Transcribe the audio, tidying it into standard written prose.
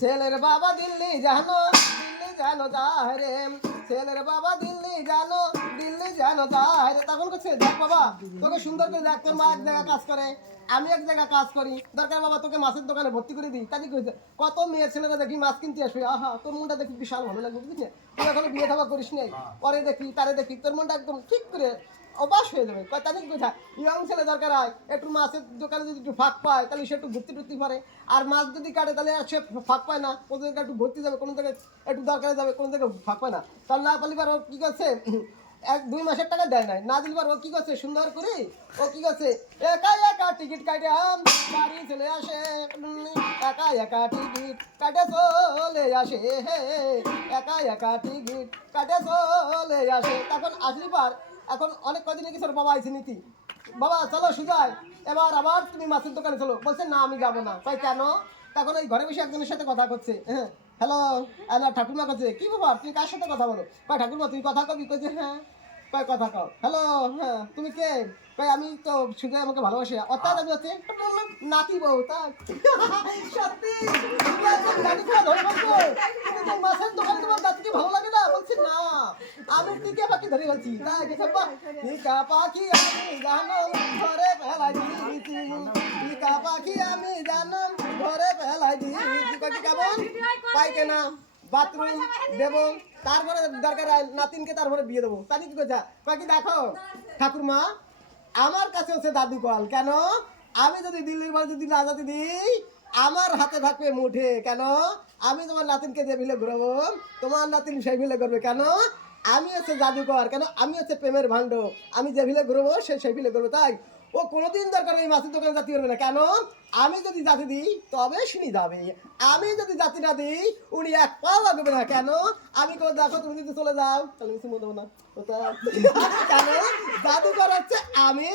ছেলের বাবা দিল্লি জানো যায় রে, ছেলের বাবা দিল্লি জানো যায় রে। তখন করছে দেখ বাবা, তোকে সুন্দর করে দেখ, তোর মা এক জায়গায় কাজ করে, আমি এক জায়গায় কাজ করি, দরকার বাবা তোকে মাছের দোকানে ভর্তি করে দিই। তাই কইছে কত মেয়ে ছেলেরা দেখি মাছ কিনতে আসবে, আহা তোর মনটা দেখি বিশাল ভালো লাগবে, বুঝলি না? তুই এখনো বিয়ে থাকা করিস নাই, পরে দেখি তারে দেখি তোর মনটা একদম ঠিক করে অবাস হয়ে যাবে। তাদের কোথা ইয়ং ছেলে দরকার হয়, একটু মাছের দোকানে যদি একটু ফাঁক পায় তাহলে সে একটু ঘুরতে টুরতে পারে, আর মাছ যদি কাটে তাহলে সে ফাঁক পায় না, কোনো জায়গায় একটু ঘুরতে যাবে, কোনো জায়গায় একটু দরকারে যাবে, কোনো জায়গায় ফাঁক পায় না। তাহলে না পালিবার ও কী করছে, 1-2 মাসের টাকা দেয় নাই, না দিলবার ও কী করছে সুন্দর করে, ও কী করছে একা একা টিকিট কাটে বাড়ি চলে আসে, একা একা টিকিট কাটে চলে আসে, একা একা টিকিট কাটে চলে আসে। তখন আসলি পার এখন অনেক কদিনে কিছু বাবা আইছে নীতি, বাবা চলো সুজায় এবার আবার তুমি মাছের দোকানে চলো। বলছে না আমি যাবো না। তাই কেন? তখন ওই ঘরে বসে একজনের সাথে কথা করছে, হ্যাঁ হ্যালো ঠাকুরমা করছে, কি বাবা তুমি কার সাথে কথা বলো? কয় ঠাকুরমা তুমি কথা কবি? কইছে হ্যাঁ। কয় কথা কও। হ্যালো হ্যাঁ তুমি কে? কয় আমি তো সুজয় আমাকে ভালোবাসে, অর্থাৎ আমি হচ্ছে নাতি বউ। তা সত্যি মাছের দোকানে তোমার নাতিকে ভালো লাগে না? বলছি না আমি টিকে পাখি ধরে বলছি, তাই টিকা পাখি আমি জানো ঘরে ফেলাই দিয়েছি, টিকা পাখি আমি জানো ঘরে ফেলাই দিয়েছি। কেমন পাইকে না বাথরুম দেবো, তারপরে দরকার নাতিনকে তারপরে বিয়ে দেবো। তাই কি কথা কি দেখো ঠাকুরমা আমার কাছে হচ্ছে দাদু কল, কেন আমি যদি দিল্লির বাড়ি যদি না যেতে দিই আমার হাতে থাকবে মুঠে, কেন আমি তোমার নাতিনকে যে ভিলে ঘুরাবো তোমার নাতিন সেই ভিলে করবে, কেন আমি হচ্ছে জাদুকর, কেন আমি হচ্ছে প্রেমের ভাণ্ড, আমি যে ভিলে ঘুরবো সে সেই ভিলে করবো। তাই ও কোনোদিন দরকার এই মাছের দোকানে জাতি করবে না, কেন আমি যদি জাতি দিই তবে শুনি যাবে, আমি যদি জাতি না দিই উনি এক পাও লাগবে না, কেন আমি কেউ দেখো তুমি যদি চলে যাও তাহলে কিছু মনে না, কেন জাদুকর হচ্ছে আমি।